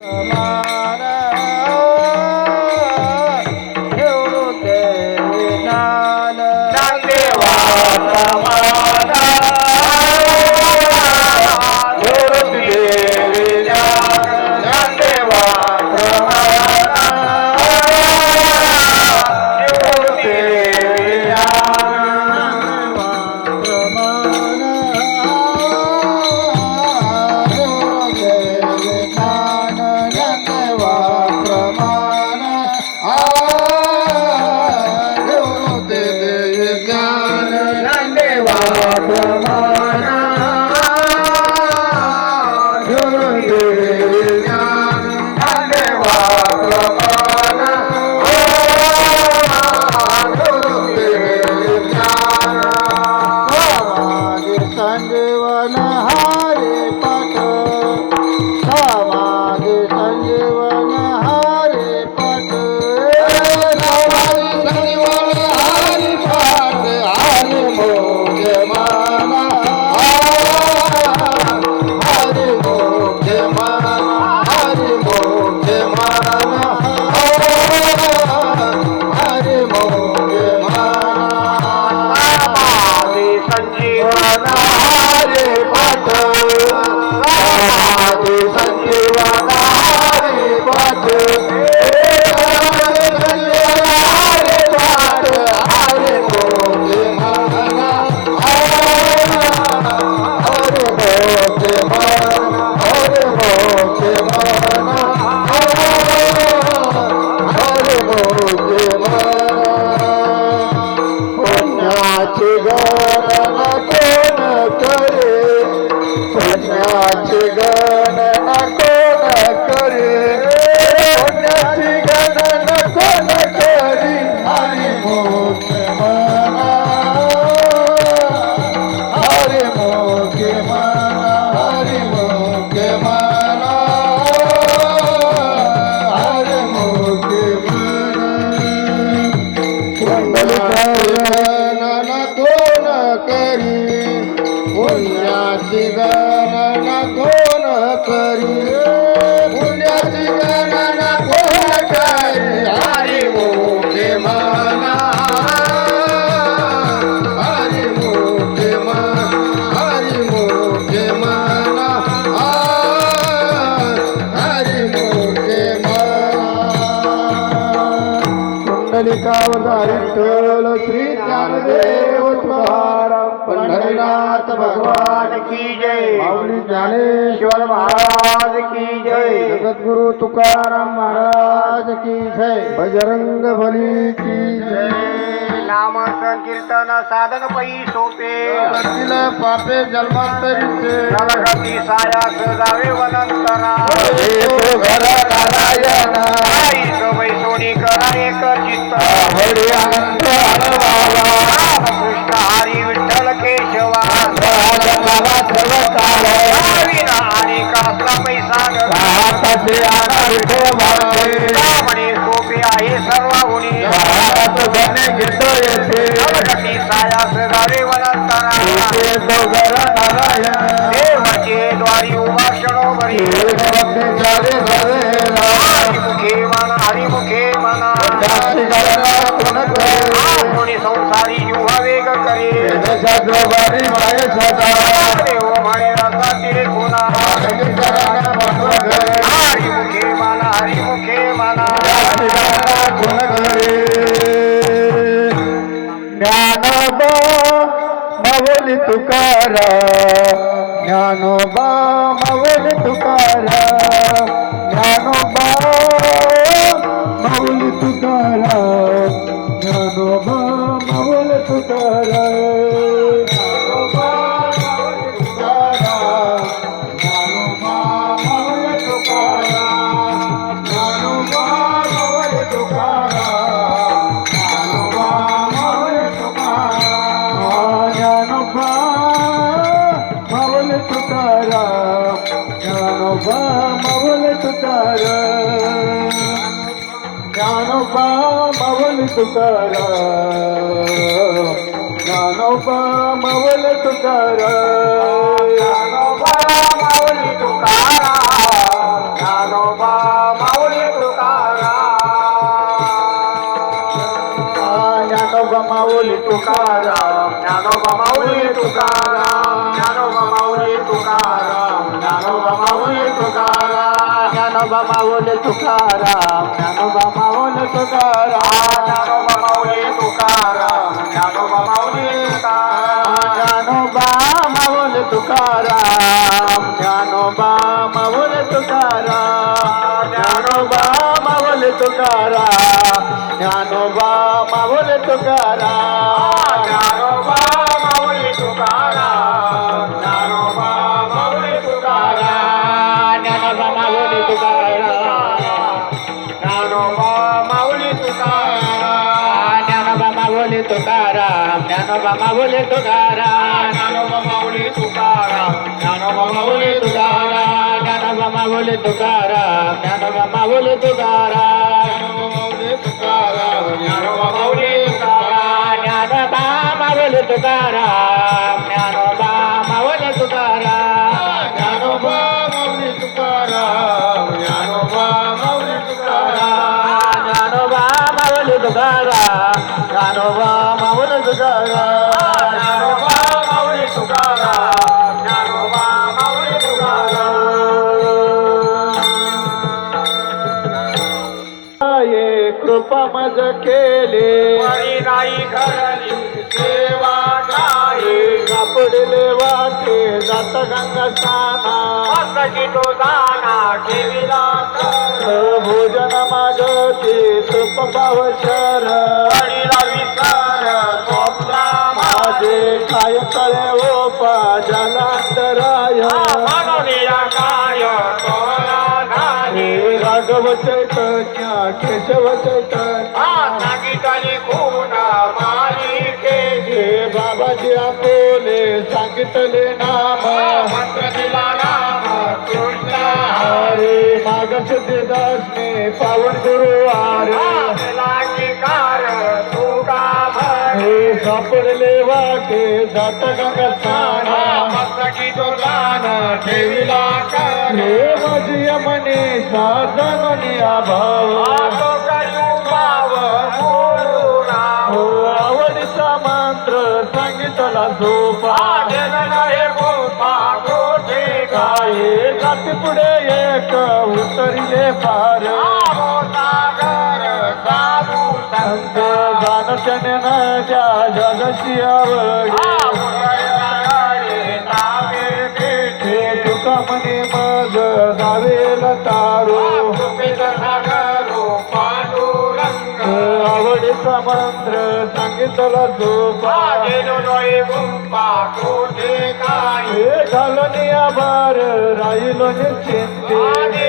啊。sangwana एकावतारी Shri Dnyandev Pandharinath भगवान की जय। माऊली ज्ञानेश्वर महाराज की जय। जगद्गुरु तुकाराम महाराज की जय। बजरंग बली की जय। नाम संकीर्तन साधन पई सोपे। तिला पापे जन्मांतरीचे नरकती सायास जावे वनंतरा घरा नारायणा। भारताचे आता विठो म्हणे सोपे आहे सर्व गुणी भारत धने घेतो येते नवगती सायास गावे वनंतना नारायण. देवाचे द्वारी उभा क्षणोभरी चारे झाले मुखे मन हरिमुखे मना. जास्ती करायला कोण कोणी संसारी युवा वेग करे. देशात वारी माय सदा बाबा माऊली तुकारा ज्ञानोबा माऊली तुकारा ज्ञानोबा माऊली तुकारा तुकाराम ज्ञानोबा मावल तुकाराम ज्ञानोबा मावल तुकाराम ज्ञानोबा मावल तुकाराम ज्ञानोबा मावल तुकाराम ज्ञानोबा मावल तुकाराम ज्ञानोबा मावल तुकाराम ज्ञानोबा मावल तुकाराम ज्ञानोबा मावल तुकारा ज्ञानोबा माऊली तुकारा ज्ञानोबा माऊली ज्ञानोबा माऊल तुकारा ज्ञानोबा माऊल तुकारा ज्ञानोबा माऊल तुकारा ज्ञानोबा माऊल तुकारा तुकारा ज्ञानोबा माऊली तुकारा ज्ञानोबा माऊली तुकारा ज्ञानोबा माऊली तुकारा ज्ञानोबा माऊली तुकारा तुकारा ज्ञानोबा माऊली तुकारा ज्ञानोबा माऊली तुकारा समज केले. सेवा सापडले वाटे जात गंगस्ताना तो दाना ठेविला भोजन मागते तुप पावशर माझे काय कळव सापडले वाटे जात गसाना मस्तकी तो मने साधमनी अभाव. हो, आवडीचा मंत्र सांगितला झोपा पुढे एक उतरले फार साधू संत जाणत्याने न त्या जगची आवडी. तुका म्हणे मग जावेल तारो. आवडीचा मंत्र सांगितला झोपा घालून बार राहिलो निश्चिंते.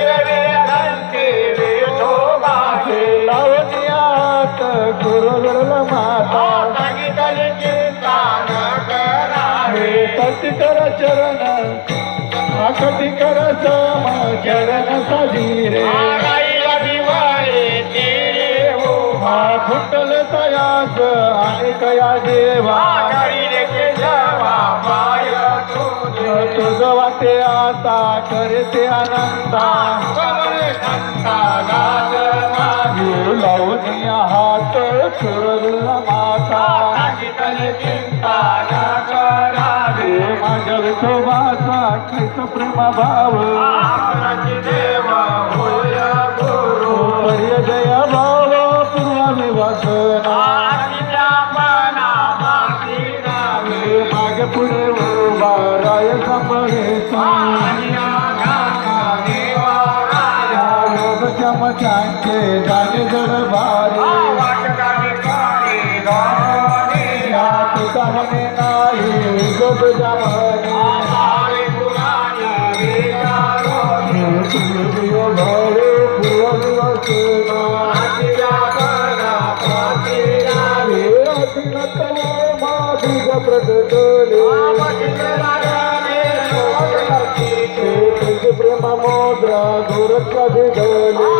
फुटल तयास आणि कया देवा तुझ. वाटे आता करते आनंदा. लावून हात सुरला प्रेमा भाव प्रेम मोद्रा गोरक्षा भिगले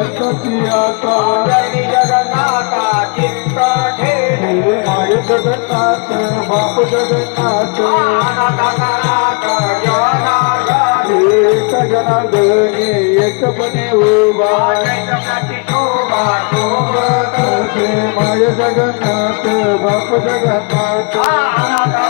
गणपती आता एक जनार्दने एक बने उभा माय जगन्नाथ बाप जगन्नाथ.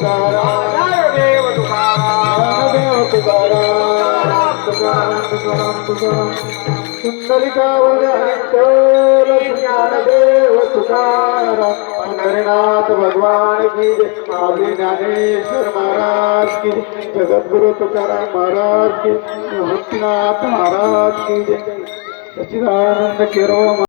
सुंदरीव ताथ भॻवान जीानेशर महाराज की जगदुर तुकाराम महाराज की रीनाथ महाराज की सचिनानंद किरो